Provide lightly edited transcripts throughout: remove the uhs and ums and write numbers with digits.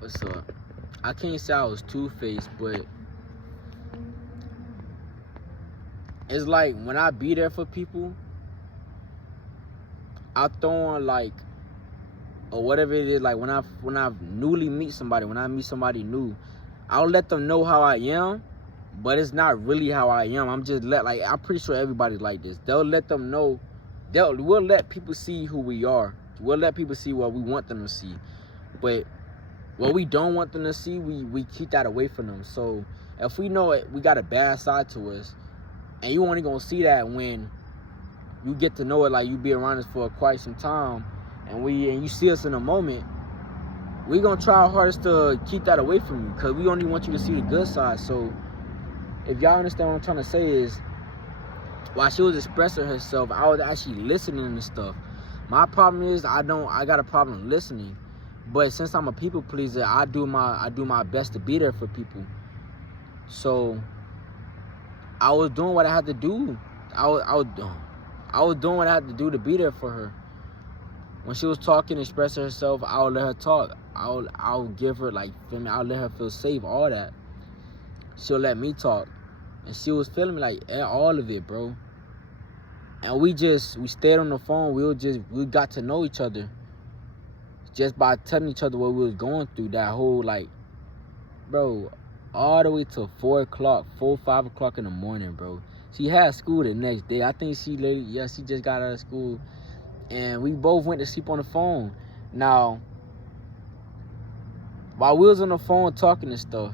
What's up? I can't say I was two-faced, but it's like when I be there for people, I throw on like or whatever it is. Like when I newly meet somebody, when I meet somebody new, I'll let them know how I am, but it's not really how I am. I'm just I'm pretty sure everybody's like this. They'll let them know. We'll let people see who we are. We'll let people see what we want them to see, but what we don't want them to see, we keep that away from them. So if we know it, we got a bad side to us, and you only gonna see that when you get to know it, like you be around us for quite some time, and you see us in a moment, we gonna try our hardest to keep that away from you, because we only want you to see the good side. So if y'all understand what I'm trying to say is, while she was expressing herself, I was actually listening and stuff. My problem is I got a problem listening. But since I'm a people pleaser, I do my best to be there for people. So I was doing what I had to do. I was doing what I had to do to be there for her. When she was talking, expressing herself, I would let her talk. I'll give her I'll let her feel safe, all that. She'll let me talk. And she was feeling me like all of it, bro. And we stayed on the phone. We got to know each other. Just by telling each other what we was going through, that whole bro, all the way till 4, 5 o'clock in the morning, bro. She had school the next day. I think she just got out of school, and we both went to sleep on the phone. Now, while we was on the phone talking and stuff,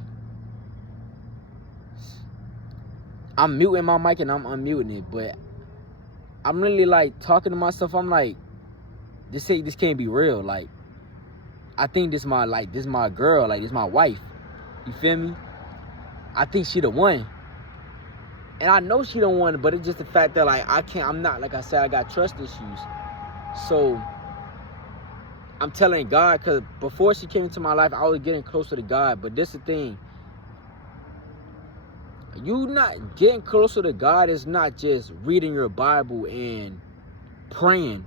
I'm muting my mic and I'm unmuting it, but I'm really talking to myself. I'm like, this can't be real. I think this my girl, this my wife. You feel me? I think she the one. And I know she the one, but it's just the fact that I'm not, like I said, I got trust issues. So I'm telling God, because before she came into my life, I was getting closer to God. But this is the thing. You not getting closer to God is not just reading your Bible and praying.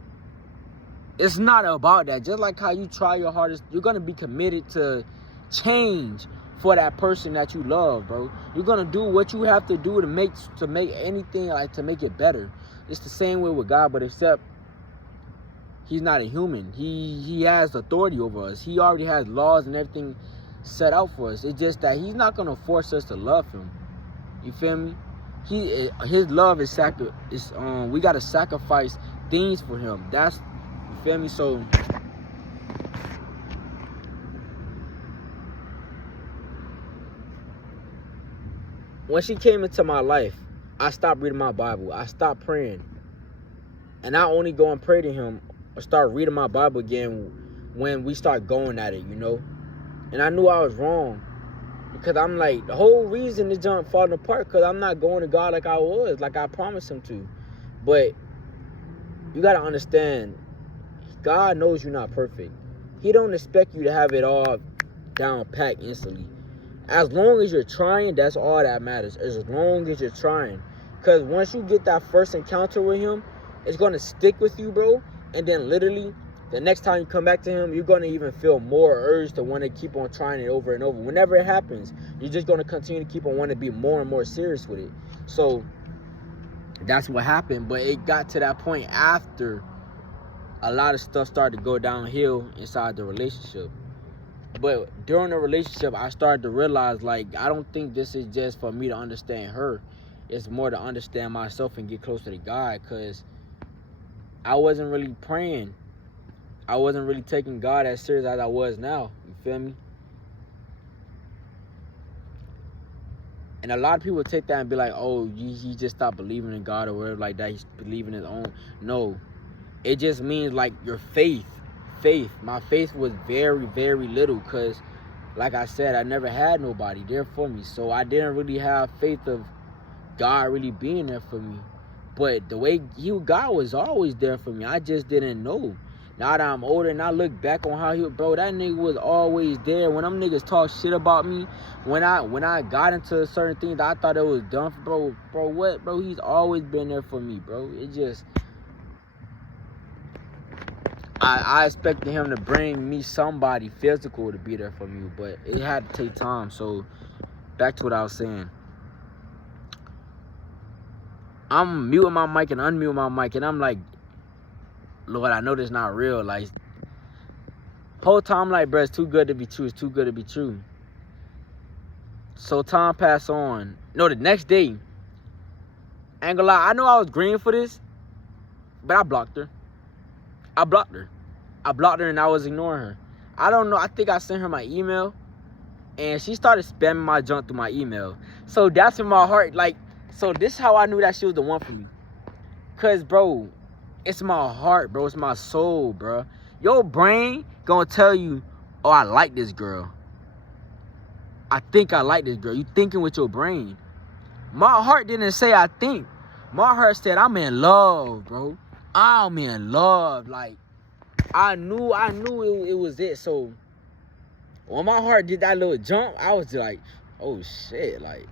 It's not about that. Just like how you try your hardest, you're going to be committed to change for that person that you love, bro. You're going to do what you have to do to make anything, to make it better. It's the same way with God, but except he's not a human. He has authority over us. He already has laws and everything set out for us. It's just that he's not going to force us to love him. You feel me? His love is we got to sacrifice things for him. You feel me? So when she came into my life, I stopped reading my Bible. I stopped praying. And I only go and pray to him or start reading my Bible again when we start going at it, you know? And I knew I was wrong. Because I'm the whole reason this junk falling apart, because I'm not going to God like I was, like I promised him to. But you got to understand, God knows you're not perfect. He don't expect you to have it all down packed instantly. As long as you're trying, that's all that matters. As long as you're trying. Because once you get that first encounter with him, it's going to stick with you, bro. And then literally, the next time you come back to him, you're going to even feel more urge to want to keep on trying it over and over. Whenever it happens, you're just going to continue to keep on wanting to be more and more serious with it. So that's what happened. But it got to that point after a lot of stuff started to go downhill inside the relationship. But during the relationship, I started to realize, I don't think this is just for me to understand her. It's more to understand myself and get closer to God, because I wasn't really praying. I wasn't really taking God as serious as I was now. You feel me? And a lot of people take that and be like, oh, he just stopped believing in God or whatever like that. He's believing his own. No. It just means your faith. My faith was very, very little, because like I said, I never had nobody there for me. So I didn't really have faith of God really being there for me. But the way God was always there for me, I just didn't know. Now that I'm older and I look back on how that nigga was always there. When them niggas talk shit about me, when I got into certain things that I thought it was done for, bro, he's always been there for me, bro. It just, I expected him to bring me somebody physical to be there for me, but it had to take time. So back to what I was saying. I'm muting my mic and unmuting my mic, and I'm like, Lord, I know this not real. Like, whole time, like, bro, it's too good to be true. It's too good to be true. So time passed on. No, the next day, I ain't gonna lie, I know I was green for this, but I blocked her. I blocked her and I was ignoring her. I don't know. I think I sent her my email, and she started spamming my junk through my email. So that's in my heart. Like, so this is how I knew that she was the one for me. Cause, bro, it's my heart, bro. It's my soul, bro. Your brain gonna tell you, oh, I like this girl. I think I like this girl. You thinking with your brain. My heart didn't say I think. My heart said I'm in love, bro. I'm in love. Like, I knew it was it. So when my heart did that little jump, I was like, oh shit, like,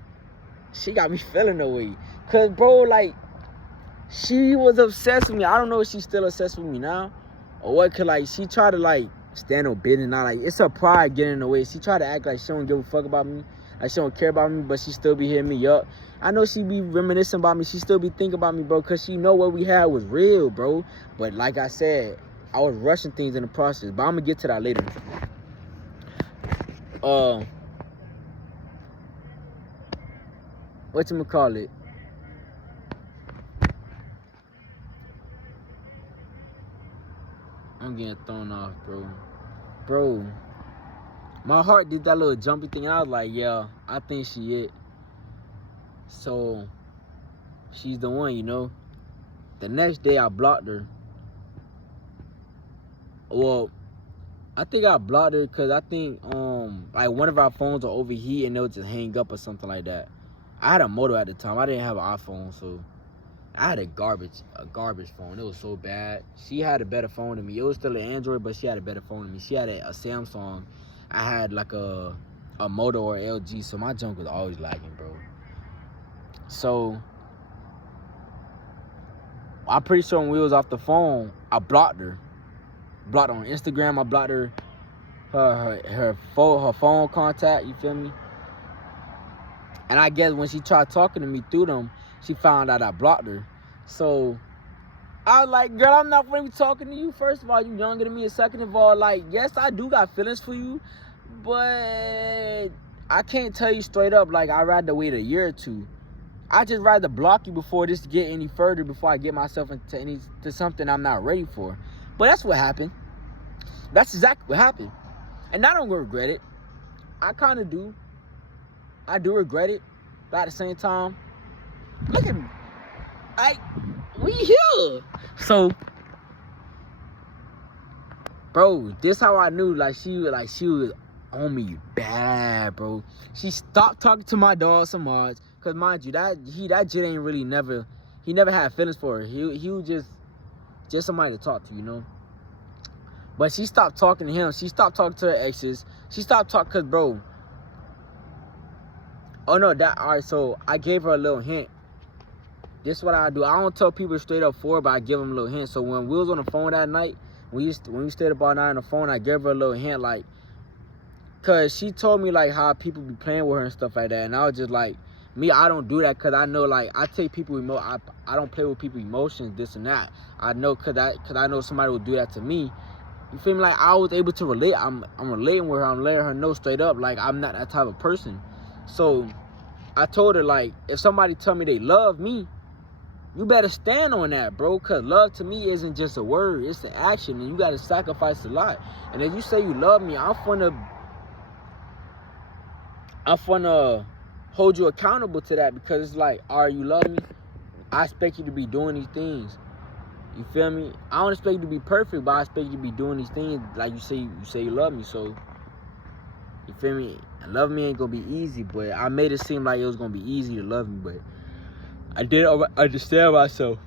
she got me feeling the way. Cause, bro, like, she was obsessed with me. I don't know if she's still obsessed with me now or what. Cause, like, she tried to, like, stand on business. Now, like, it's her pride getting in the way. She tried to act like she don't give a fuck about me. Like, she don't care about me, but she still be hitting me up. I know she be reminiscing about me. She still be thinking about me, bro, because she know what we had was real, bro. But like I said, I was rushing things in the process. But I'm going to get to that later. Whatchamacallit? I'm getting thrown off, bro. Bro, my heart did that little jumpy thing, and I was like, yeah, I think she it. So, she's the one, you know. The next day, I blocked her. Well, I think I blocked her because I think, like, one of our phones will overheat and they'll just hang up or something like that. I had a Moto at the time. I didn't have an iPhone, so I had a garbage phone. It was so bad. She had a better phone than me. It was still an Android, but she had a better phone than me. She had a Samsung. I had like a Moto or LG, so my junk was always lagging, bro. So I'm pretty sure when we was off the phone, I blocked her. Blocked her on Instagram. I blocked her phone contact. You feel me? And I guess when she tried talking to me through them, she found out I blocked her. So I was like, girl, I'm not really talking to you. First of all, you younger than me. And second of all, like, yes, I do got feelings for you, but I can't tell you straight up, like, I'd rather wait a year or two. I just rather block you before this get any further, before I get myself into something I'm not ready for. But that's what happened. That's exactly what happened. And I don't regret it. I kind of do. I do regret it. But at the same time, look at me. We here. So, bro, this how I knew, like, she was on me bad, bro. She stopped talking to my dog so much. Cause mind you, that jit ain't really he never had feelings for her. He was just somebody to talk to, you know. But she stopped talking to him. She stopped talking to her exes. She stopped talking, cause, bro. Oh no, alright, so I gave her a little hint. This is what I do. I don't tell people straight up for it, but I give them a little hint. So when we was on the phone that night, when we stayed up all night on the phone, I gave her a little hint, like, cause she told me, like, how people be playing with her and stuff like that. And I was just like, me, I don't do that, cause I know, like, I take people I don't play with people's emotions, this and that. I know, cause I know somebody will do that to me. You feel me? Like, I was able to relate. I'm relating with her. I'm letting her know straight up, like, I'm not that type of person. So I told her, like, if somebody tell me they love me, you better stand on that, bro, because love to me isn't just a word. It's an action, and you got to sacrifice a lot. And if you say you love me, I'm finna hold you accountable to that, because it's like, all right, you love me, I expect you to be doing these things. You feel me? I don't expect you to be perfect, but I expect you to be doing these things like you say you love me. So, you feel me? And love me ain't gonna be easy, but I made it seem like it was gonna be easy to love me, but I didn't understand myself.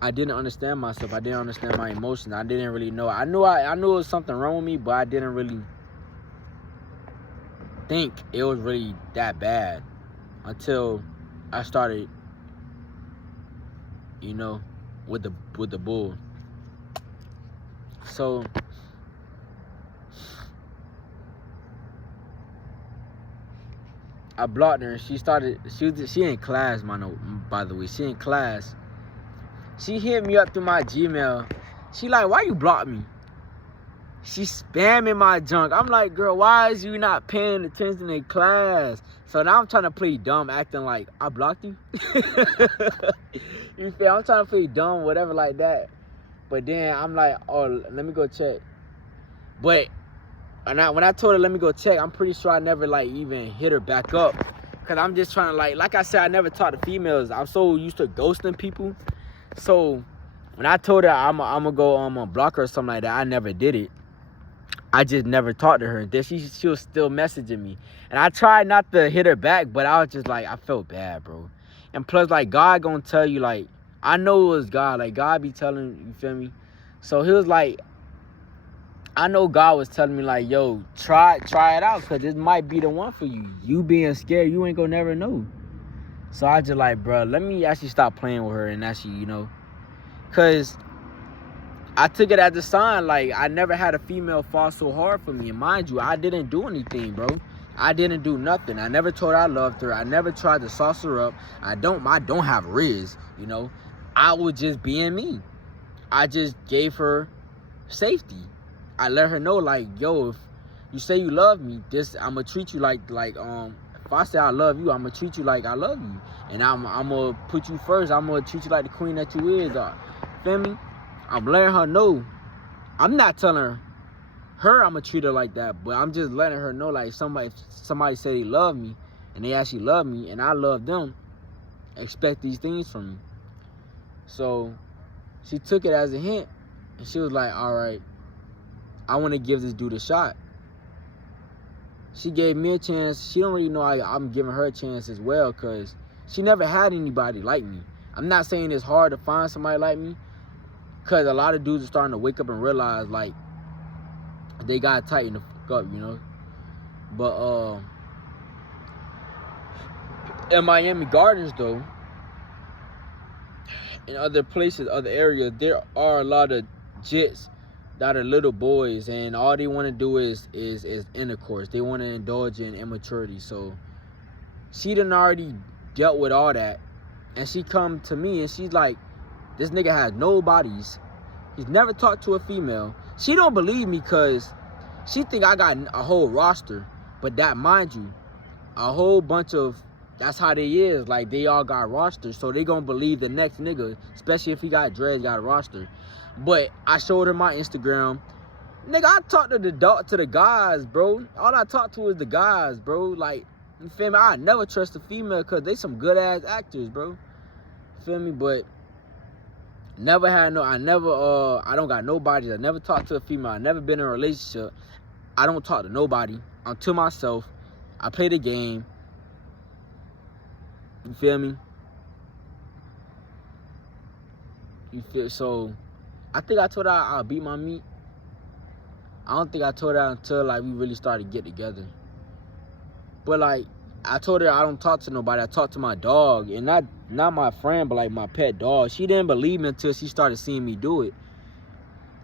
I didn't understand myself. I didn't understand my emotions. I didn't really know. I knew it was something wrong with me, but I didn't really think it was really that bad until I started, you know, with the bull. So I blocked her, and she in class, by the way. She in class. She hit me up through my Gmail. She like, why you block me? She spamming my junk. I'm like, girl, why is you not paying attention in class? So now I'm trying to play dumb, acting like I blocked you. You feel? I'm trying to play dumb, whatever like that. But then I'm like, oh, let me go check. But when I told her let me go check, I'm pretty sure I never like even hit her back up. Cause I'm just trying to like I said, I never talk to females. I'm so used to ghosting people. So when I told her I'm gonna go block her or something like that, I never did it. I just never talked to her. Then she was still messaging me. And I tried not to hit her back, but I was just like, I felt bad, bro. And plus, like, God gonna tell you, like, I know it was God. Like, God be telling, you feel me? So he was like, I know God was telling me, like, yo, try it out, because this might be the one for you. You being scared, you ain't gonna never know. So I just like, bro, let me actually stop playing with her and actually, you know, because I took it as a sign. Like, I never had a female fall so hard for me. And mind you, I didn't do anything, bro. I didn't do nothing. I never told her I loved her. I never tried to sauce her up. I don't have Riz, you know. I was just being me. I just gave her safety. I let her know, like, yo, if you say you love me, I'm gonna treat you like if I say I love you, I'm gonna treat you like I love you. And I'm gonna put you first. I'm gonna treat you like the queen that you is. Feel me? I'm letting her know. I'm not telling her I'm gonna treat her like that, but I'm just letting her know, like, somebody say they love me and they actually love me and I love them, expect these things from me. So she took it as a hint and she was like, all right, I want to give this dude a shot. She gave me a chance. She don't really know I'm giving her a chance as well, because she never had anybody like me. I'm not saying it's hard to find somebody like me, because a lot of dudes are starting to wake up and realize, like, they gotta tighten the fuck up, you know. But in Miami Gardens, though, in other places, other areas, there are a lot of jits that are little boys, and all they want to do is intercourse. They want to indulge in immaturity. So she done already dealt with all that, and she come to me and she's like, this nigga has no bodies. He's never talked to a female. She don't believe me because she think I got a whole roster. But that, mind you, a whole bunch of, that's how they is. Like, they all got rosters. So they gonna believe the next nigga, especially if he got dreads, got a roster. But I showed her my Instagram. Nigga, I talked to the guys, bro. All I talk to is the guys, bro. Like, you feel me? I never trust a female because they some good-ass actors, bro. You feel me? But never had no, I don't got nobody. I never talked to a female. I never been in a relationship. I don't talk to nobody. I'm to myself. I play the game. You feel me? You feel, so I think I told her I'll beat my meat. I don't think I told her until, like, we really started to get together. But, like, I told her I don't talk to nobody. I talk to my dog, and not my friend, but like my pet dog. She didn't believe me until she started seeing me do it.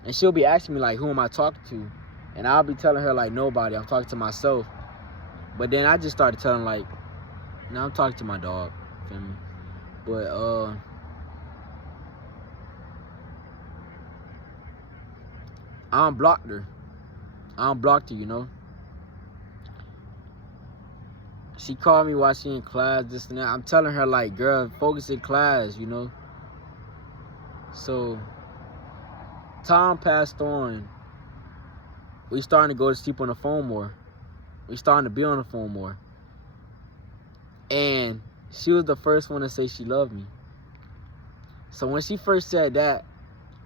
And she'll be asking me, like, who am I talking to? And I'll be telling her, like, nobody. I'm talking to myself. But then I just started telling, like, now I'm talking to my dog. Feel me? But I unblocked her. I unblocked her, you know. She called me while she in class, this and that. I'm telling her, like, girl, focus in class, you know. So time passed on. We starting to go to sleep on the phone more. We starting to be on the phone more. And she was the first one to say she loved me. So when she first said that,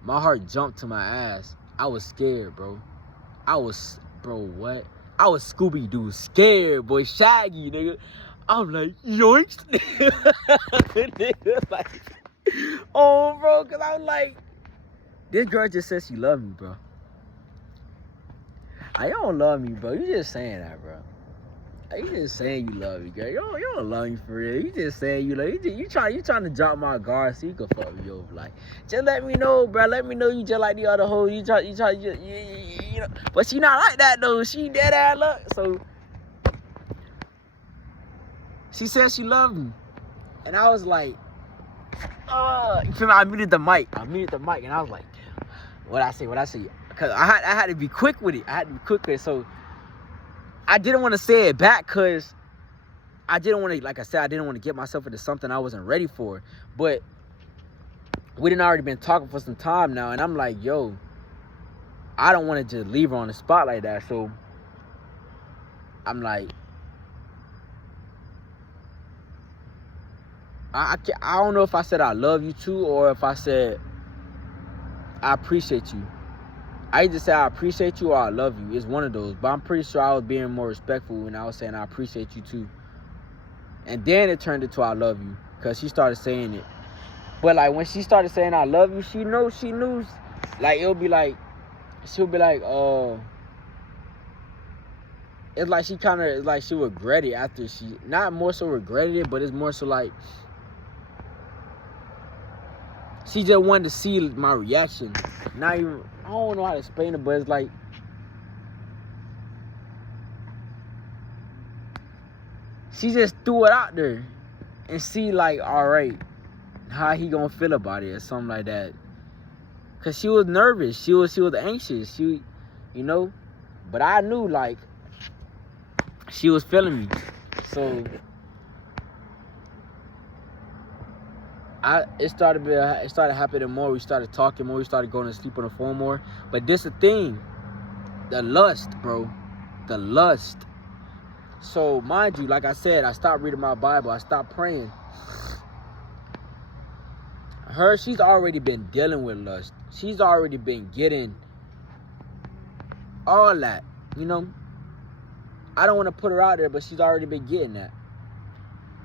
my heart jumped to my ass. I was scared, bro. What? I was Scooby-Doo scared, boy. Shaggy, nigga. I'm like, yoinks. Nigga, like, oh, bro, because I was like, this girl just said she loved me, bro. I don't love me, bro. You just saying that, bro. You just saying you love me, girl. You don't love me for real. You just saying you love me. You trying to drop my guard so you can fuck me over. Like, just let me know, bro. Let me know you just like the other hoes. You know. But she not like that though. She dead ass luck. So she said she loved me, and I was like, you feel me? I muted the mic, and I was like, what I say? Cause I had to be quick with it. So I didn't want to say it back because I didn't want to, like I said, I didn't want to get myself into something I wasn't ready for. But we done already been talking for some time now, and I'm like, yo, I don't want to just leave her on the spot like that. So I'm like, I don't know if I said I love you too or if I said I appreciate you. I either say I appreciate you or I love you. It's one of those. But I'm pretty sure I was being more respectful when I was saying I appreciate you too. And then it turned into I love you because she started saying it. But like when she started saying I love you, she knew. Like she'll be like, it's like she kind of, like she regretted it after she, not more so regretted it, but it's more so like, she just wanted to see my reaction. Not even, I don't know how to explain it, but it's like, she just threw it out there and see like, all right, how he gonna feel about it or something like that. Cause she was nervous, she was anxious, you know. But I knew like she was feeling me, so it started happening more. We started talking more. We started going to sleep on the phone more. But this the thing, the lust, bro, the lust. So mind you, like I said, I stopped reading my Bible. I stopped praying. She's already been dealing with lust. She's already been getting all that, you know. I don't want to put her out there, but she's already been getting that.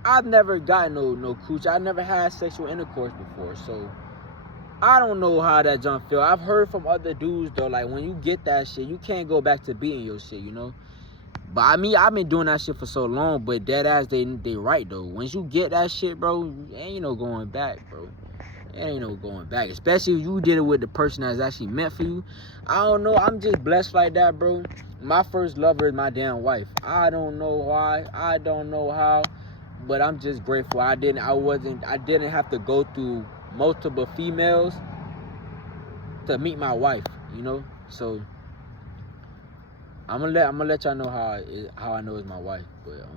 I've never gotten no cooch. I never had sexual intercourse before, so I don't know how that junk feel. I've heard from other dudes though, like when you get that shit, you can't go back to beating your shit, you know. But I mean, I've been doing that shit for so long, but dead ass, they right though. Once you get that shit, bro, ain't no going back, bro. Ain't no going back, especially if you did it with the person that's actually meant for you. I don't know. I'm just blessed like that, bro. My first lover is my damn wife. I don't know why. I don't know how. But I'm just grateful. I didn't have to go through multiple females to meet my wife, you know. So I'm gonna let y'all know how I know it's my wife. But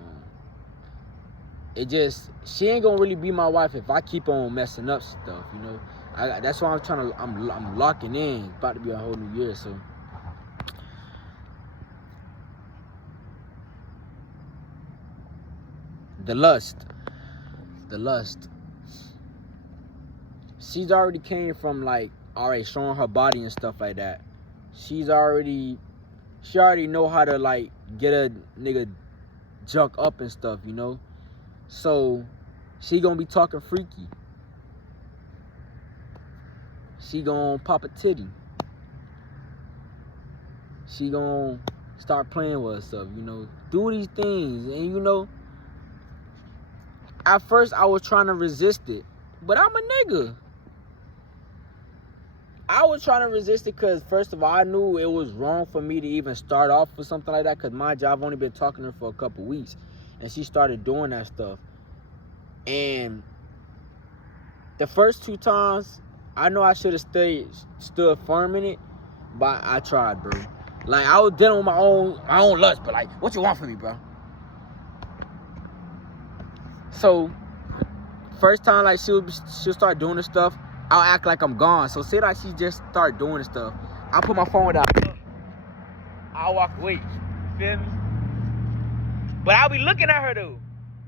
she ain't gonna really be my wife if I keep on messing up stuff, you know. That's why I'm locking in. It's about to be a whole new year, so. The lust. She's already came from like, all right, showing her body and stuff like that. She already know how to like get a nigga junk up and stuff, you know. So she gonna be talking freaky. She gonna pop a titty. She gonna start playing with herself, you know. Do these things, and you know. At first, I was trying to resist it, but I'm a nigga. I was trying to resist it because, first of all, I knew it was wrong for me to even start off with something like that because, mind you, I've only been talking to her for a couple weeks, and she started doing that stuff. And the first 2 times, I know I should have stood firm in it, but I tried, bro. Like, I was dealing with my own lust, but, like, what you want from me, bro? So, first time, like, she'll start doing the stuff, I'll act like I'm gone. So, say like she just start doing the stuff, I'll put my phone down. I'll walk away. You feel me? But I'll be looking at her, though.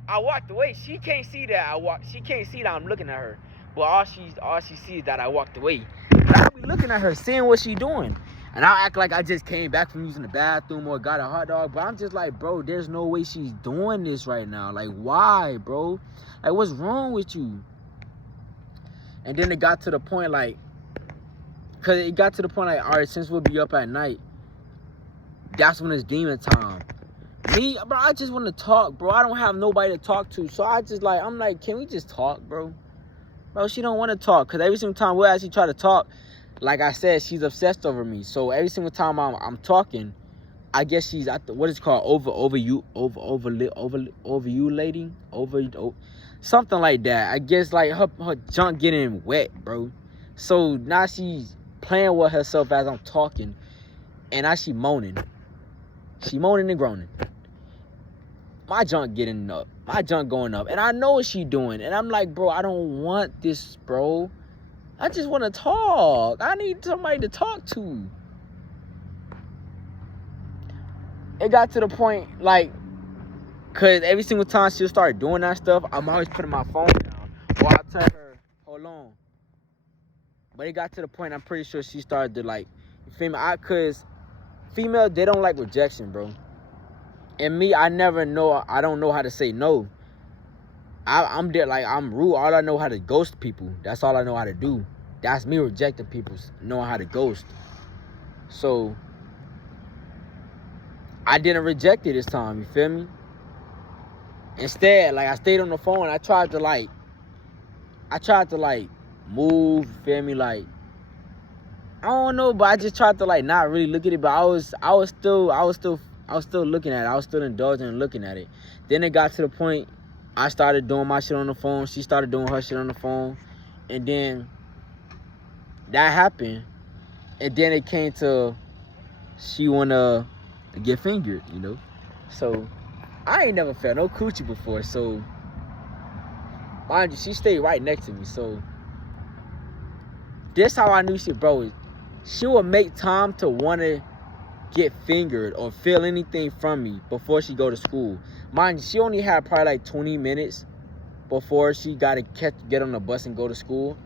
I walked away. She can't see that she can't see that I'm looking at her. But all she sees is that I walked away. But I'll be looking at her, seeing what she doing. And I'll act like I just came back from using the bathroom or got a hot dog. But I'm just like, bro, there's no way she's doing this right now. Like, why, bro? Like, what's wrong with you? And then it got to the point, like, all right, since we'll be up at night, that's when it's demon time. Me, bro, I just want to talk, bro. I don't have nobody to talk to. So I just like, I'm like, can we just talk, bro? Bro, she don't want to talk. Because every single time we'll actually try to talk, like I said, she's obsessed over me. So every single time I'm talking, I guess she's at the, what is it called, over you lady, something like that. I guess like her junk getting wet, bro. So now she's playing with herself as I'm talking, and now she moaning and groaning. My junk getting up, my junk going up, and I know what she doing, and I'm like, bro, I don't want this, bro. I just want to talk. I need somebody to talk to. It got to the point, like, because every single time she'll start doing that stuff, I'm always putting my phone down. Or I'll tell her, hold on. But it got to the point, I'm pretty sure she started to, like, you feel me? Because females, they don't like rejection, bro. And me, I don't know how to say no. I'm there, like, I'm rude. All I know how to ghost people. That's all I know how to do. That's me rejecting people, knowing how to ghost. So I didn't reject it this time, you feel me? Instead, like, I stayed on the phone. I tried to move, you feel me? Like, I don't know, but I just tried to, like, not really look at it. But I was still looking at it. I was still indulging and looking at it. Then it got to the point I started doing my shit on the phone. She started doing her shit on the phone. And then that happened. And then it came to she wanna get fingered, you know? So I ain't never felt no coochie before. So mind you, she stayed right next to me. So this how I knew she, bro. She would make time to wanna get fingered or feel anything from me before she go to school. Mind you, she only had probably like 20 minutes before she got to get on the bus and go to school.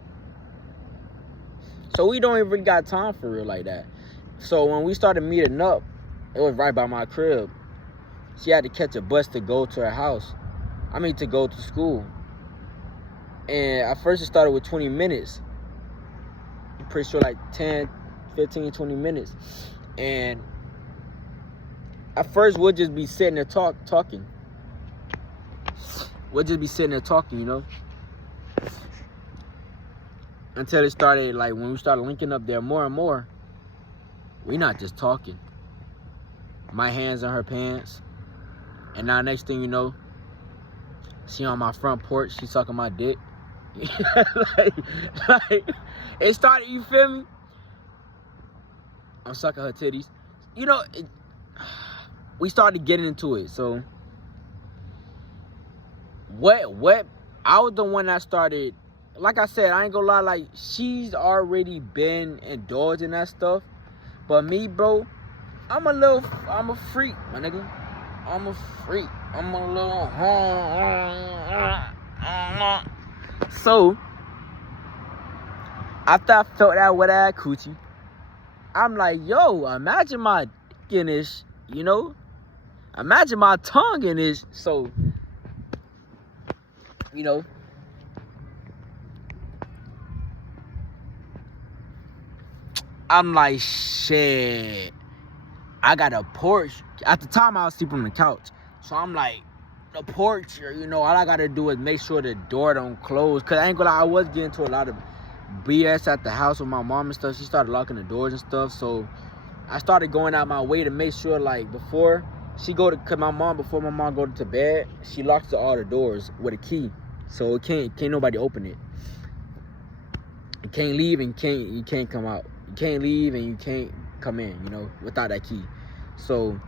So we don't even really got time for real like that. So when we started meeting up, it was right by my crib. She had to catch a bus to go to her house. To go to school. And at first it started with 20 minutes. I'm pretty sure like 10, 15, 20 minutes. And at first we'll just be sitting there talking. We'll just be sitting there talking, you know? Until it started, like, when we started linking up there more and more, we not just talking. My hands in her pants. And now next thing you know, she on my front porch, she sucking my dick. like, it started, you feel me? I'm sucking her titties. You know, we started getting into it. So what I was the one that started. Like I said, I ain't gonna lie, like, she's already been indulged in that stuff. But me, bro, I'm a freak, my nigga. I'm a freak. I'm a little So after I felt that wet ass coochie, I'm like, yo, imagine my dick in this, you know? Imagine my tongue in this. So, you know, I'm like, shit, I got a porch. At the time, I was sleeping on the couch. So I'm like, the porch, you know, all I got to do is make sure the door don't close. Because I ain't gonna lie, I was getting into a lot of BS at the house with my mom and stuff. She started locking the doors and stuff. So I started going out my way to make sure, like, before my mom go to bed, she locks all the doors with a key. So it can't nobody open it. You can't leave and you can't come out. You can't leave and you can't come in, you know, without that key. So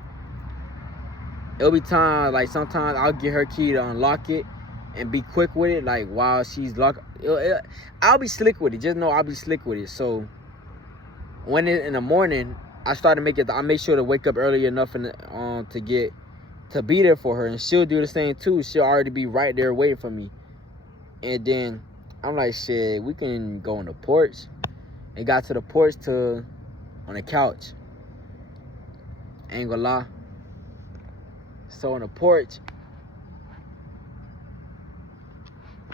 it'll be time, like, sometimes I'll get her key to unlock it and be quick with it, like, while she's locked. I'll be slick with it. Just know I'll be slick with it. So when in the morning, I make sure to wake up early enough to be there for her, and she'll do the same too. She'll already be right there waiting for me. And then I'm like, shit, we can go on the porch. And got to the porch on the couch. Ain't gonna lie. So on the porch,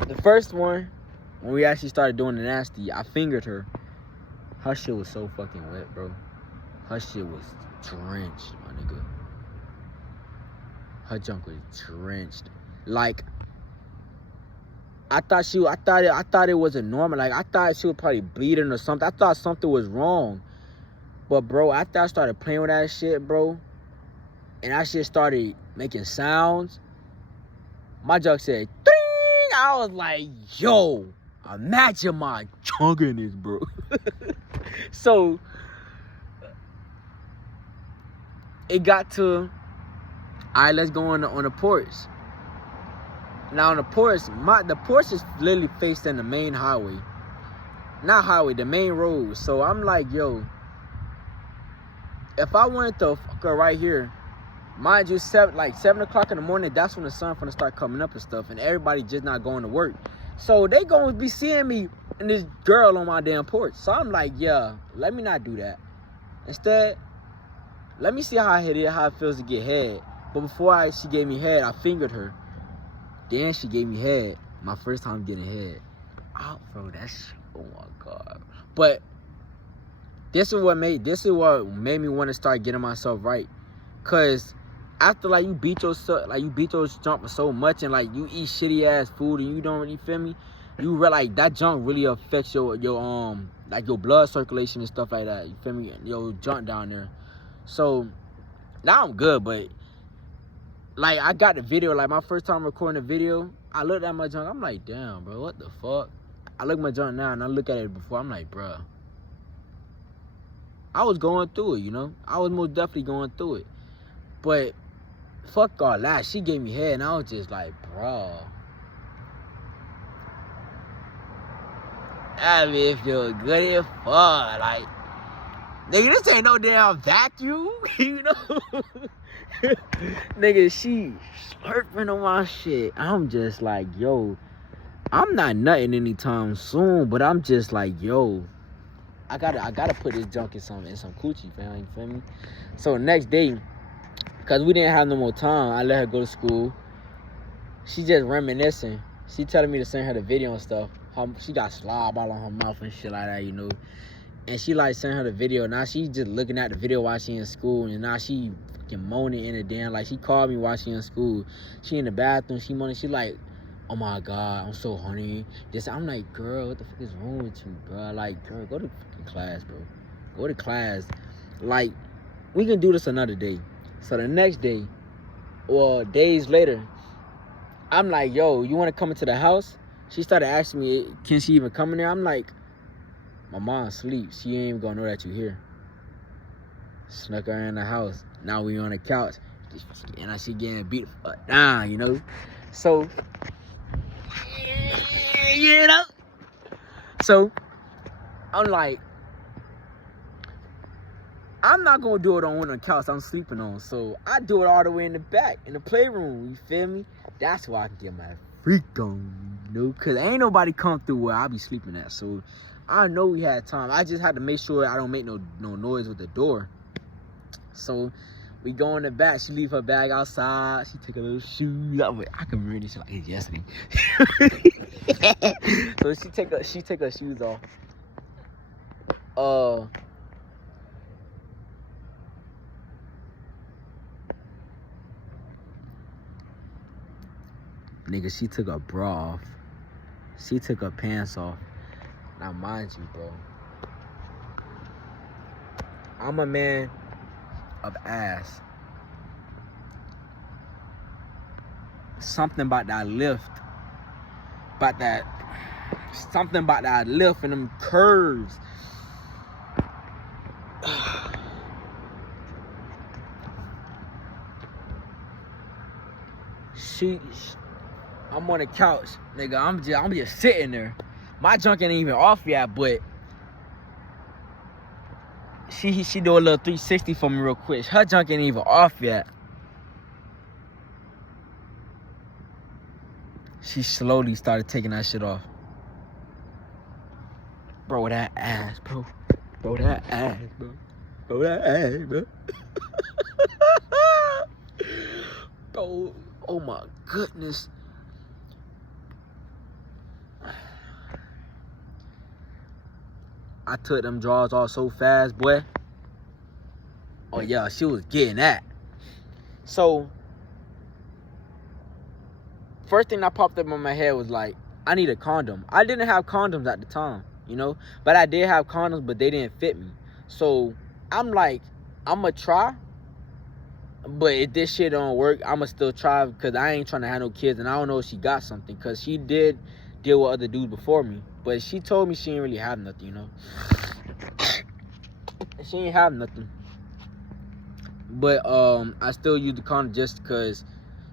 the first one, when we actually started doing the nasty, I fingered her. Her shit was so fucking wet, bro. Her shit was drenched, my nigga. Her junk was drenched. Like, I thought it wasn't normal. Like, I thought she was probably bleeding or something. I thought something was wrong. But, bro, after I started playing with that shit, bro, and that shit started making sounds, my junk said, "Ding!" I was like, yo, imagine my junk in this, bro. So, it got to, all right, let's go on the porch. Now, on the porch, the porch is literally facing the main highway. Not highway, the main road. So, I'm like, yo, if I wanted to fuck her right here, mind you, 7 o'clock in the morning, that's when the sun finna start coming up and stuff, and everybody just not going to work. So they gonna be seeing me and this girl on my damn porch. So I'm like, yeah, let me not do that. Instead, let me see how it feels to get head. But before she gave me head, I fingered her. Then she gave me head. My first time getting head. Oh, bro, oh my God. But this is what made me want to start getting myself right. Cause after you beat those junk so much, and like you eat shitty ass food, and you don't really, feel me, you realize that junk really affects your blood circulation and stuff like that. You feel me? Your junk down there. So now I'm good, but like I got the video, like my first time recording the video, I looked at my junk, I'm like, damn, bro, what the fuck? I look at my junk now and I look at it before, I'm like, bro, I was going through it, you know? I was most definitely going through it. But fuck all that. She gave me head and I was just like, bro. I mean, it feel good as fuck. Like, nigga, this ain't no damn vacuum, you know? Nigga, she slurping on my shit. I'm just like, yo, I'm not nutting anytime soon, but I'm just like, yo, I gotta put this junk in some coochie, fam. You feel me? So next day, cause we didn't have no more time, I let her go to school. She just reminiscing. She telling me to send her the video and stuff. She got slob all on her mouth and shit like that, you know. And she like sent her the video. Now she just looking at the video while she in school, and now she fucking moaning in the damn. Like she called me while she in school. She in the bathroom. She moaning. She like, oh my God, I'm so horny. I'm like, girl, what the fuck is wrong with you, bro? Like, girl, go to fucking class, bro. Go to class. Like, we can do this another day. So the next day, or days later, I'm like, yo, you want to come into the house? She started asking me, can she even come in there? I'm like, my mom sleeps. She ain't even gonna know that you're here. Snuck her in the house. Now we on the couch. And she getting beat down, you know? So, you know? So, I'm like, I'm not gonna do it on the couch I'm sleeping on. So, I do it all the way in the back, in the playroom, you feel me? That's where I can get my freak on, you know? Because ain't nobody come through where I be sleeping at. So, I know we had time. I just had to make sure I don't make no noise with the door. So we go in the back. She leave her bag outside. She take her little shoes. I can remember this shit like it's yesterday. So she take her shoes off. Nigga, she took her bra off. She took her pants off. Now, mind you, bro, I'm a man of ass. Something about that lift. Something about that lift and them curves. I'm on the couch, nigga. I'm just sitting there. My junk ain't even off yet, but she do a little 360 for me real quick. Her junk ain't even off yet. She slowly started taking that shit off. Bro, that ass, bro. Bro, that ass, bro. Bro, that ass, bro. Bro, oh my goodness. I took them drawers off so fast, boy. Oh yeah, she was getting that. So first thing that popped up in my head was like, I need a condom. I didn't have condoms at the time, you know, but I did have condoms, but they didn't fit me. So I'm like, I'm gonna try, but if this shit don't work, I'm gonna still try, because I ain't trying to have no kids, and I don't know if she got something, because she did deal with other dudes before me, but she told me she didn't really have nothing, you know. She ain't have nothing. But I still use the condom just because,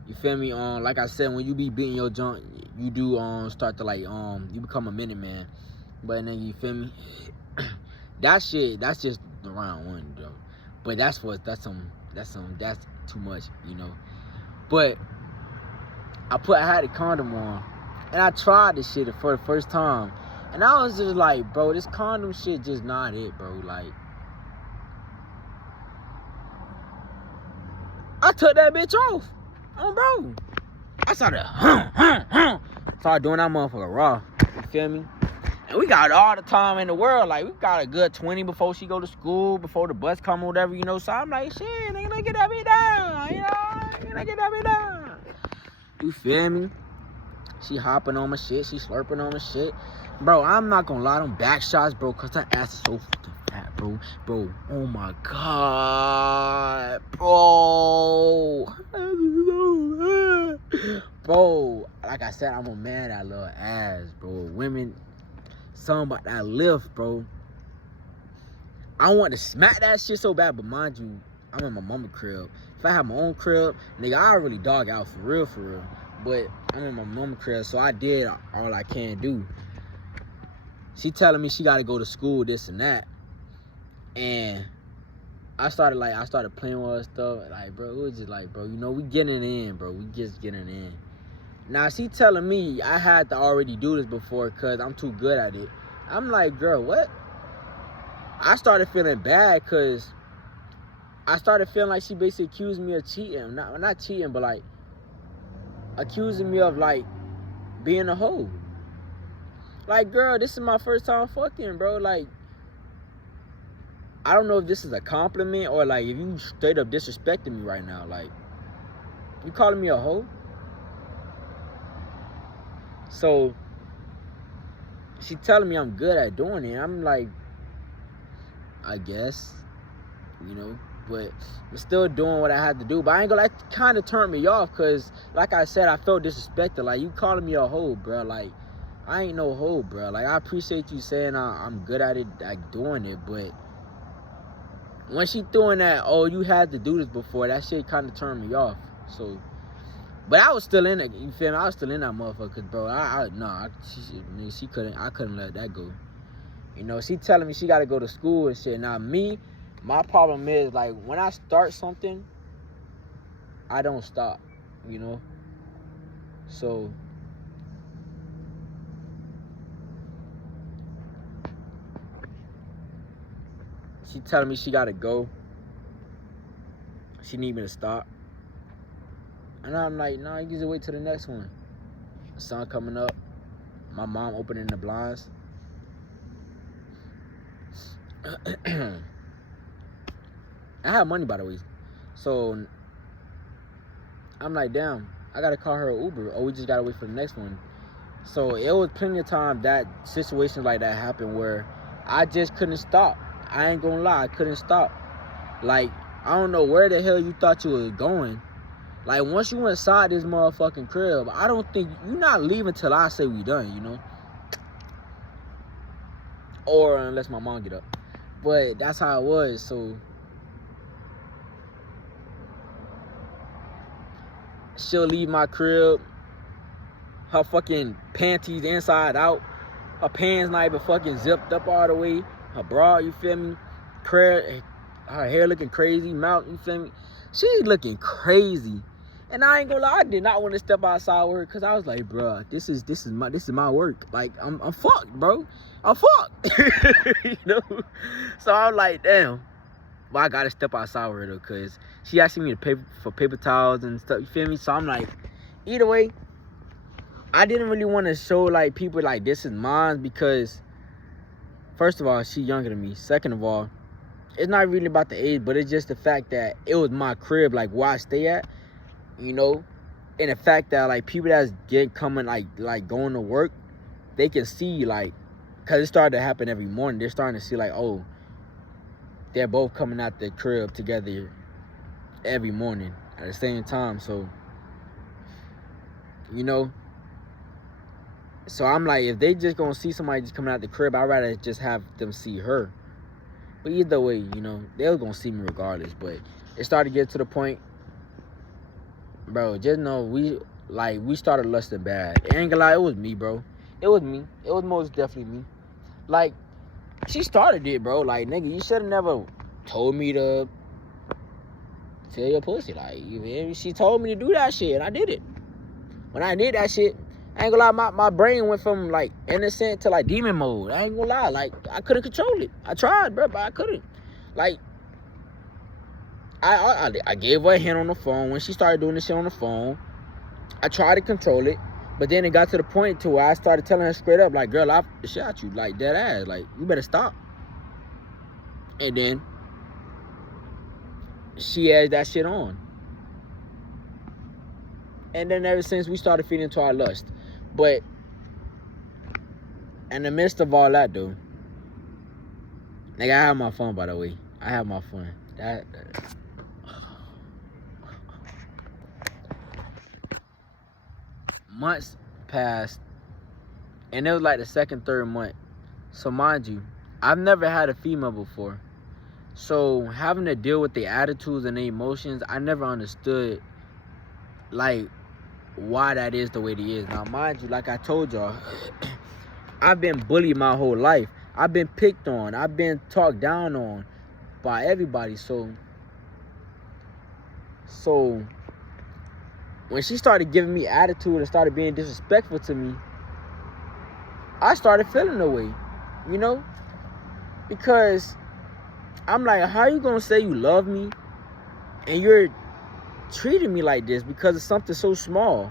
you feel me? Like I said, when you be beating your junk, you do start to like you become a minute man. But then, you feel me? That's just the round one, though. But that's too much, you know. But I had a condom on, and I tried this shit for the first time, and I was just like, bro, this condom shit just not it, bro. Like, I took that bitch off. Oh, bro. I started started doing that motherfucker raw. You feel me? And we got all the time in the world. Like, we got a good 20 before she go to school, before the bus come or whatever, you know. So I'm like, shit, nigga, let's get that bitch down. You know, let's get that bitch down. You feel me? She hopping on my shit. She slurping on my shit. Bro, I'm not gonna lie, them back shots, bro, because that ass is so fucking fat, bro. Bro, oh my God. Bro. Bro, like I said, I'm a man that love ass, bro. Women, something about that lift, bro. I want to smack that shit so bad, but mind you, I'm in my mama crib. If I had my own crib, nigga, I really dog out for real, for real. But I'm in my mama crib, so I did all I can do. She telling me she got to go to school, this and that. And I started playing with her stuff. Like, bro, it was just like, bro, you know, we getting in, bro. We just getting in. Now, she telling me I had to already do this before because I'm too good at it. I'm like, girl, what? I started feeling bad because I started feeling like she basically accused me of cheating. Not cheating, but like accusing me of like being a hoe. Like, girl, this is my first time fucking, bro. Like, I don't know if this is a compliment or like if you straight up disrespecting me right now. Like, you calling me a hoe? So she telling me I'm good at doing it. I'm like, I guess, you know, but I'm still doing what I had to do. But I ain't gonna, that kind of turned me off because, like I said, I felt disrespected. Like, you calling me a hoe, bro. Like, I ain't no hoe, bro. Like, I appreciate you saying I'm good at it, like doing it, but when she doing that, oh, you had to do this before, that shit kind of turned me off. So, but I was still in it, you feel me? I was still in that motherfucker, cause bro, she couldn't, I couldn't let that go. You know, she telling me she got to go to school and shit. Now, me, my problem is, like, when I start something, I don't stop, you know? So, she telling me she got to go. She need me to stop. And I'm like, nah, you just wait till the next one. The sun coming up. My mom opening the blinds. I have money, by the way. So I'm like, damn, I gotta call her an Uber, or we just gotta wait for the next one. So it was plenty of time that situations like that happened where I just couldn't stop. I ain't gonna lie, I couldn't stop. Like, I don't know where the hell you thought you was going. Like, once you inside this motherfucking crib, I don't think you're not leaving till I say we done, you know? Or unless my mom get up. But that's how it was. So she'll leave my crib, her fucking panties inside out, her pants not even fucking zipped up all the way, her bra, you feel me? Her hair looking crazy, mouth, you feel me? She's looking crazy. And I ain't gonna lie, I did not want to step outside with her because I was like, bruh, this is my work. Like, I'm fucked, bro. I'm fucked. You know? So I'm like, damn. But I gotta step outside with her though, because she asking me to pay for paper towels and stuff, you feel me? So I'm like, either way, I didn't really want to show like people like this is mine because, first of all, she younger than me. Second of all, it's not really about the age, but it's just the fact that it was my crib, like where I stay at. You know, And the fact that like people that's coming like going to work, they can see like, cause it started to happen every morning. They're starting to see like, oh, they're both coming out the crib together every morning at the same time. So, you know, so I'm like, if they just gonna see somebody just coming out the crib, I'd rather just have them see her. But either way, you know, they're gonna see me regardless. But it started to get to the point, bro, just know we started lusting bad. I ain't gonna lie, it was me, bro. It was me. It was most definitely me. Like, she started it, bro. Like, nigga, you should have never told me to tell your pussy. Like, you feel me? She told me to do that shit, and I did it. When I did that shit, I ain't gonna lie, my brain went from, like, innocent to, like, demon mode. I ain't gonna lie. Like, I couldn't control it. I tried, bro, but I couldn't. Like, I gave her a hint on the phone. When she started doing this shit on the phone, I tried to control it. But then it got to the point to where I started telling her straight up, like, girl, I shot you, like, dead ass. Like, you better stop. And then she had that shit on. And then ever since, we started feeding into our lust. But in the midst of all that, though, nigga, I have my fun, by the way. I have my fun. Months passed, and it was like the second, third month. So mind you, I've never had a female before. So having to deal with the attitudes and the emotions, I never understood, like, why that is the way it is. Now, mind you, like I told y'all, I've been bullied my whole life. I've been picked on. I've been talked down on by everybody. So when she started giving me attitude and started being disrespectful to me, I started feeling the way, you know? Because I'm like, how you gonna say you love me and you're treating me like this because of something so small?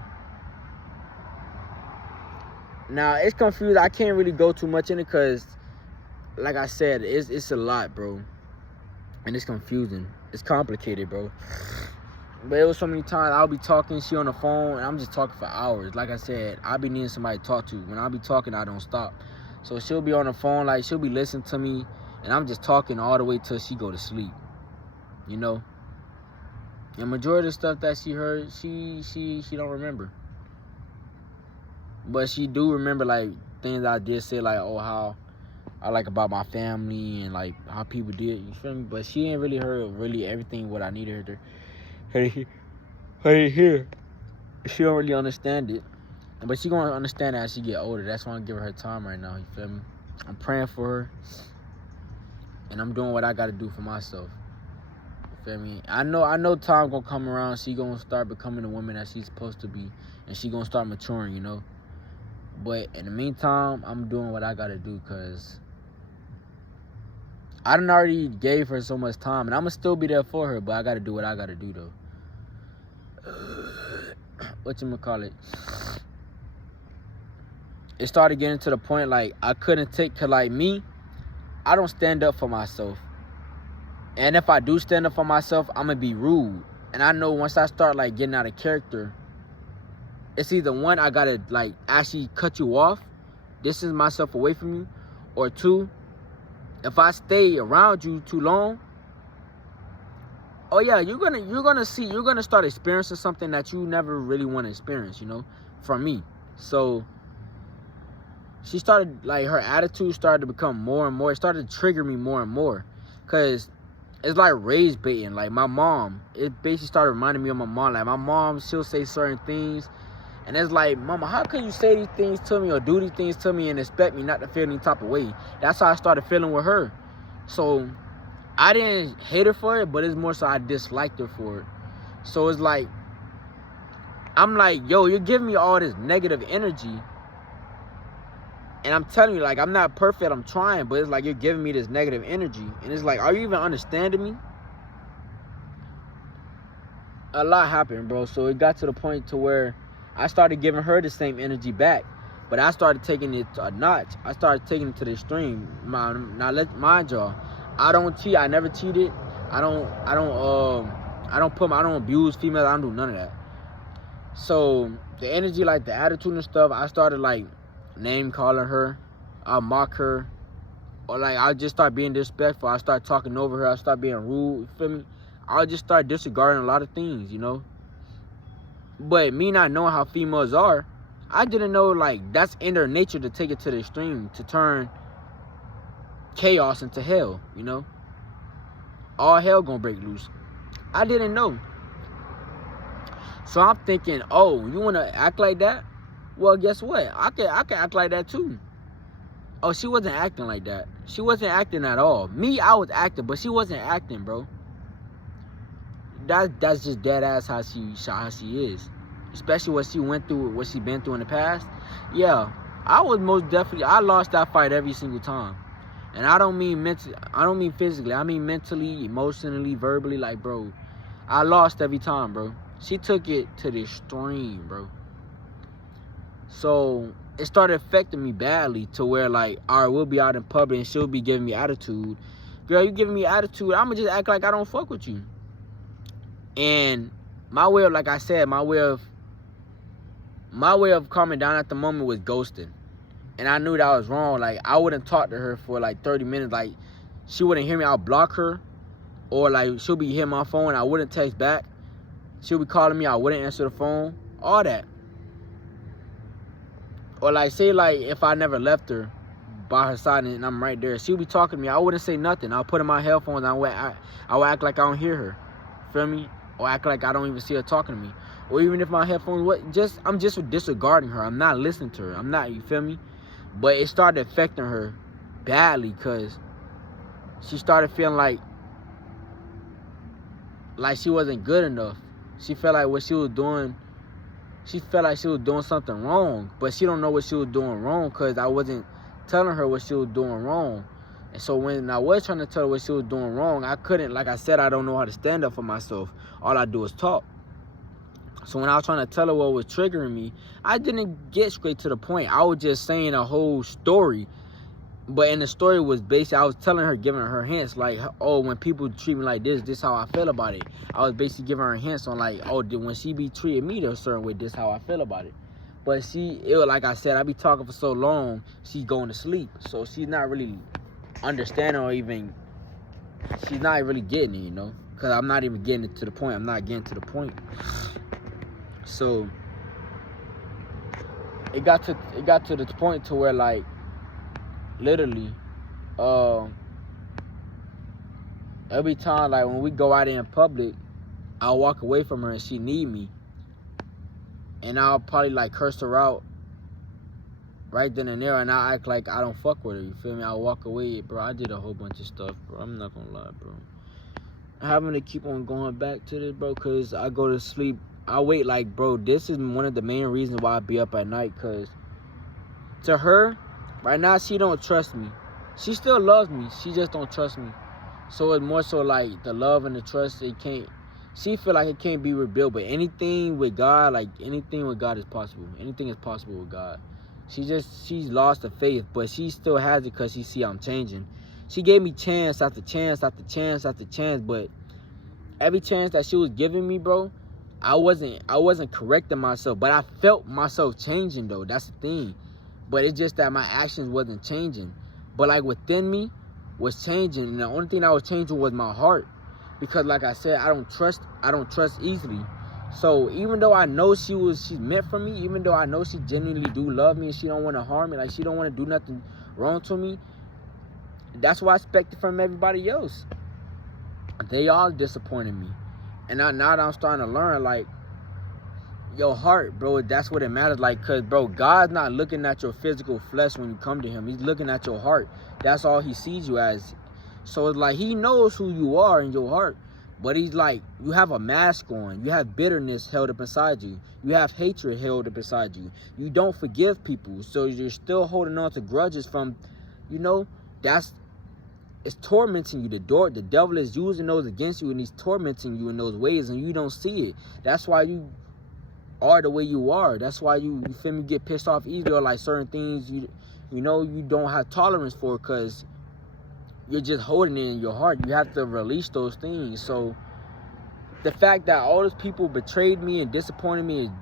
Now, it's confused. I can't really go too much in it because, like I said, it's a lot, bro. And it's confusing. It's complicated, bro. But it was so many times I'll be talking, she on the phone, and I'm just talking for hours. Like I said, I'll be needing somebody to talk to. When I be talking, I don't stop. So she'll be on the phone, like, she'll be listening to me, and I'm just talking all the way till she go to sleep, you know? And majority of the stuff that she heard, she don't remember. But she do remember, like, things I did say, like, oh, how I like about my family and, like, how people did, you feel me? But she ain't really heard really everything what I needed her to hear. She don't really understand it. But she gonna understand it as she get older. That's why I'm giving her time right now, you feel me? I'm praying for her. And I'm doing what I gotta do for myself. You feel me? I know time gonna come around. She gonna start becoming the woman that she's supposed to be. And she gonna start maturing, you know? But in the meantime, I'm doing what I gotta do because I done already gave her so much time. And I'm gonna still be there for her, but I gotta do what I gotta do, though. Whatchamacallit? It started getting to the point, like, I couldn't take, cause, like, me, I don't stand up for myself. And if I do stand up for myself, I'm gonna be rude. And I know once I start, like, getting out of character, it's either one, I gotta, like, actually cut you off, distance myself away from you, or two, if I stay around you too long, oh yeah, you're gonna start experiencing something that you never really want to experience, you know, from me. So she started, like, her attitude started to become more and more. It started to trigger me more and more. Because it's like rage baiting. Like, my mom, it basically started reminding me of my mom. Like, my mom, she'll say certain things. And it's like, mama, how can you say these things to me or do these things to me and expect me not to feel any type of way? That's how I started feeling with her. So I didn't hate her for it, but it's more so I disliked her for it. So it's like, I'm like, yo, you're giving me all this negative energy. And I'm telling you, like, I'm not perfect, I'm trying, but it's like you're giving me this negative energy. And it's like, are you even understanding me? A lot happened, bro. So it got to the point to where I started giving her the same energy back. But I started taking it a notch. I started taking it to the extreme. Now, mind y'all, I don't cheat. I never cheated. I don't abuse females. I don't do none of that. So the energy, like the attitude and stuff, I started like name calling her. I mock her, or like I just start being disrespectful. I start talking over her. I start being rude. You feel me? I'll just start disregarding a lot of things, you know. But me not knowing how females are, I didn't know like that's in their nature to take it to the extreme, to turn chaos into hell, you know. All hell gonna break loose. I didn't know. So I'm thinking, oh, you wanna act like that? Well, guess what? I can act like that too. Oh, she wasn't acting like that. She wasn't acting at all. Me, I was acting, but she wasn't acting, bro. That's just dead ass how she is. Especially what she went through, what she been through in the past. Yeah, I was most definitely, I lost that fight every single time. And I don't mean physically. I mean mentally, emotionally, verbally. Like, bro, I lost every time, bro. She took it to the extreme, bro. So it started affecting me badly to where, like, all right, we'll be out in public and she'll be giving me attitude. Girl, you giving me attitude, I'ma just act like I don't fuck with you. And my way of, like I said, my way of calming down at the moment was ghosting. And I knew that was wrong. Like, I wouldn't talk to her for like 30 minutes. Like, she wouldn't hear me, I'll block her. Or like, she'll be hitting my phone, I wouldn't text back. She'll be calling me, I wouldn't answer the phone. All that. Or like, say like, if I never left her by her side and I'm right there, she'll be talking to me, I wouldn't say nothing. I'll put in my headphones and I would act like I don't hear her. Feel me? Or act like I don't even see her talking to me. Or even if my headphones, I'm just disregarding her. I'm not listening to her. I'm not, you feel me? But it started affecting her badly because she started feeling like she wasn't good enough. She felt like what she was doing, she felt like she was doing something wrong, but she don't know what she was doing wrong because I wasn't telling her what she was doing wrong. And so when I was trying to tell her what she was doing wrong, I couldn't. Like I said, I don't know how to stand up for myself. All I do is talk. So when I was trying to tell her what was triggering me, I didn't get straight to the point. I was just saying a whole story. But in the story was basically, I was telling her, giving her hints, like, oh, when people treat me like this how I feel about it. I was basically giving her hints on like, oh, when she be treating me a certain way, this how I feel about it. But like I said, I be talking for so long, she's going to sleep. So she's not really understanding, or even, she's not really getting it, you know? Because I'm not even getting it to the point. I'm not getting to the point. So it got to the point to where, like, literally, every time, like, when we go out in public, I'll walk away from her and she need me, and I'll probably like curse her out right then and there, and I'll act like I don't fuck with her, you feel me? I'll walk away, bro. I did a whole bunch of stuff, bro. I'm not gonna lie, bro. I'm having to keep on going back to this, bro, because I go to sleep, I wait, like, bro, this is one of the main reasons why I be up at night, because to her, right now, she don't trust me. She still loves me. She just don't trust me. So it's more so like the love and the trust, she feel like it can't be rebuilt. But anything with God, like anything with God is possible. Anything is possible with God. She's lost the faith, but she still has it because she see I'm changing. She gave me chance after chance after chance after chance, but every chance that she was giving me, bro, I wasn't correcting myself. But I felt myself changing, though. That's the thing. But it's just that my actions wasn't changing. But like within me was changing. And the only thing that was changing was my heart. Because like I said, I don't trust easily. So even though I know she's meant for me, even though I know she genuinely do love me and she don't want to harm me, like she don't want to do nothing wrong to me, that's what I expected from everybody else. They all disappointed me. And now that I'm starting to learn, like, your heart, bro, that's what it matters. Like, cause bro, God's not looking at your physical flesh when you come to him. He's looking at your heart. That's all he sees you as. So it's like he knows who you are in your heart, but he's like, you have a mask on. You have bitterness held up inside you. You have hatred held up inside you. You don't forgive people, so you're still holding on to grudges from, you know, it's tormenting you. The devil is using those against you, and he's tormenting you in those ways, and you don't see it. That's why you are the way you are. That's why you feel me, get pissed off easily, or like certain things you know you don't have tolerance for, because you're just holding it in your heart. You have to release those things. So the fact that all those people betrayed me and disappointed me and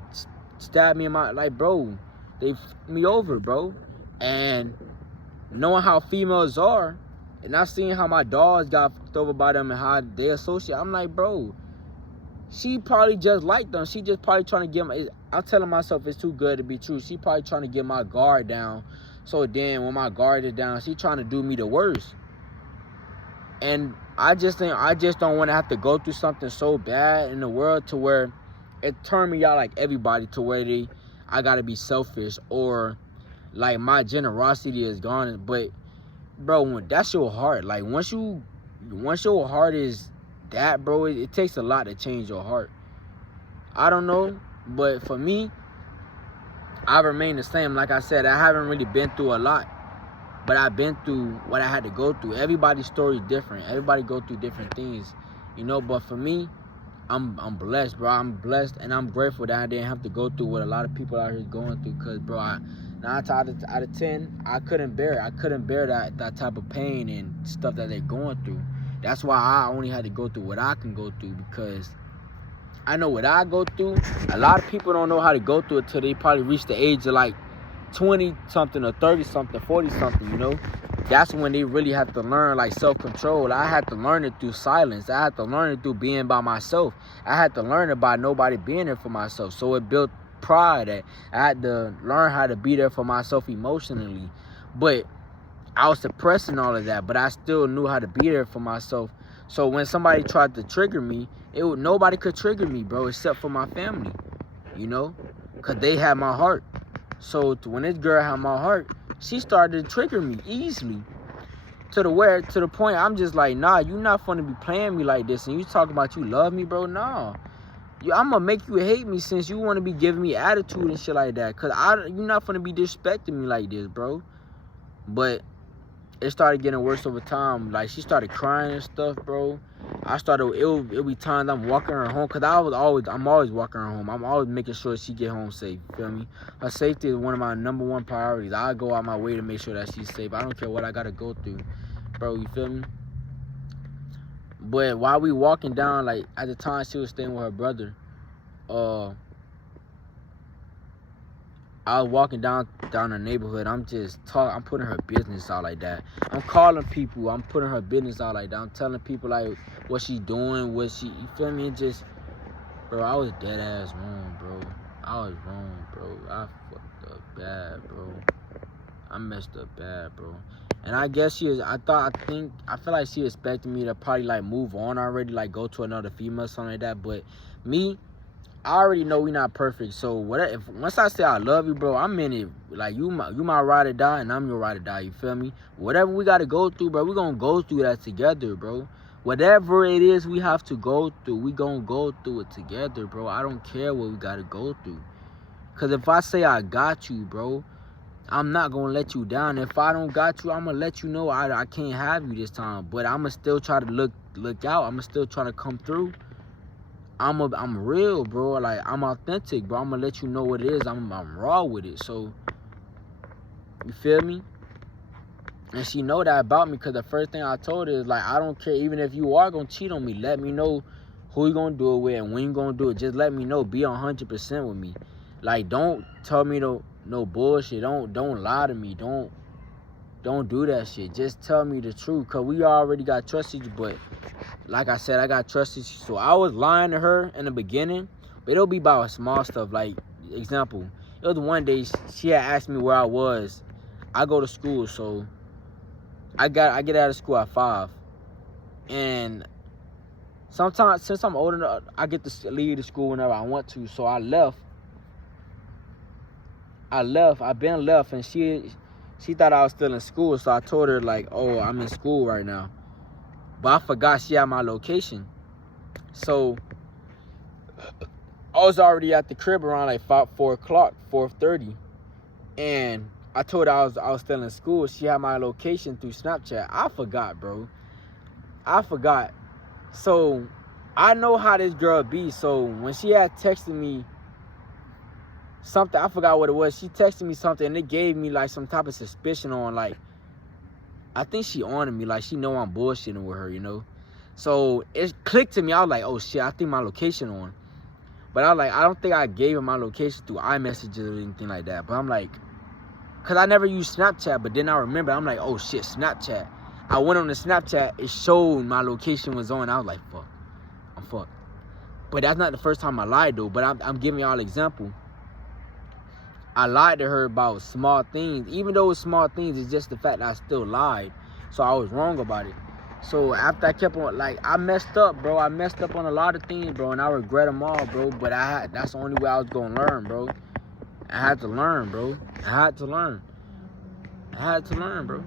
stabbed me in my, like, bro, they fucked me over, bro. And knowing how females are, and I seen how my dogs got fucked over by them and how they associate, I'm like, bro, she probably just like them. She just probably trying to get my, I'm telling myself it's too good to be true. She probably trying to get my guard down. So then when my guard is down, she trying to do me the worst. And I just don't want to have to go through something so bad in the world to where it turned me out like everybody, to where I gotta be selfish, or like my generosity is gone. But bro, that's your heart. Like once your heart is that, bro, it takes a lot to change your heart. I don't know, but for me, I remain the same. Like I said, I haven't really been through a lot, but I've been through what I had to go through. Everybody's story is different. Everybody go through different things, you know. But for me, I'm blessed, bro. I'm blessed, and I'm grateful that I didn't have to go through what a lot of people out here is going through. Cause, bro, 9 out of 10, I couldn't bear it. I couldn't bear that type of pain and stuff that they're going through. That's why I only had to go through what I can go through, because I know what I go through. A lot of people don't know how to go through it till they probably reach the age of like 20-something or 30-something, 40-something, you know? That's when they really have to learn, like, self-control. I had to learn it through silence. I had to learn it through being by myself. I had to learn it by nobody being there for myself. So it built pride. I had to learn how to be there for myself emotionally. But I was suppressing all of that, but I still knew how to be there for myself. So when somebody tried to trigger me, nobody could trigger me, bro, except for my family, you know? Because they had my heart. So when this girl had my heart, she started to trigger me easily, to the point I'm just like, nah, you not gonna be playing me like this. And you talking about you love me, bro? Nah, I'm gonna make you hate me since you want to be giving me attitude and shit like that. Cause you're not gonna be disrespecting me like this, bro. But it started getting worse over time. Like, she started crying and stuff, bro. It'll be times I'm walking her home, because I'm always walking her home. I'm always making sure she get home safe, you feel me? Her safety is one of my #1 priorities. I go out my way to make sure that she's safe. I don't care what I gotta go through, bro, you feel me? But while we walking down, like, at the time she was staying with her brother, I was walking down the neighborhood. I'm putting her business out like that. I'm calling people. I'm putting her business out like that. I'm telling people, like, what she doing, you feel me? Bro, I was dead ass wrong, bro. I was wrong, bro. I fucked up bad, bro. I messed up bad, bro. And I guess I feel like she expected me to probably, like, move on already, like, go to another female, something like that. But me, I already know we not perfect. So once I say I love you, bro, I'm in it. Like, you my ride or die, and I'm your ride or die. You feel me? Whatever we gotta go through, bro, we gonna go through that together, bro. Whatever it is we have to go through, we gonna go through it together, bro. I don't care what we gotta go through. Cause if I say I got you, bro, I'm not gonna let you down. If I don't got you, I'm gonna let you know I can't have you this time. But I'm gonna still try to look out. I'm gonna still try to come through. I'm real, bro. Like, I'm authentic, bro. I'm gonna let you know what it is. I'm raw with it. So, you feel me? And she know that about me, because the first thing I told her is, like, I don't care. Even if you are gonna cheat on me, let me know who you gonna do it with and when you gonna do it. Just let me know. Be 100% with me. Like, don't tell me no bullshit. Don't lie to me. Don't do that shit. Just tell me the truth, because we already got trust issues. But like I said, I got trust issues. So I was lying to her in the beginning, but it'll be about small stuff. Like, example, it was one day she had asked me where I was. I go to school, so I get out of school at 5. And sometimes, since I'm old enough, I get to leave the school whenever I want to. So I left. I've been left, and she thought I was still in school. So I told her, like, oh, I'm in school right now. But I forgot she had my location. So I was already at the crib around like 4 o'clock, 4:30. And I told her I was still in school. She had my location through Snapchat. I forgot, bro. I forgot. So I know how this girl be. So when she had texted me something, I forgot what it was. She texted me something, and it gave me like some type of suspicion on, like, I think she on me, like she know I'm bullshitting with her, you know. So it clicked to me. I was like, oh shit, I think my location on. But I was like, I don't think I gave him my location through iMessages or anything like that. But I'm like, cause I never used Snapchat, but then I remember, I'm like, oh shit, Snapchat. I went on the Snapchat, it showed my location was on. I was like, fuck, I'm fucked. But that's not the first time I lied though. But I'm giving y'all an example. I lied to her about small things. Even though it's small things, it's just the fact that I still lied. So I was wrong about it. So after I kept on, like, I messed up, bro. I messed up on a lot of things, bro. And I regret them all, bro. But that's the only way I was going to learn, bro. I had to learn, bro. I had to learn, bro.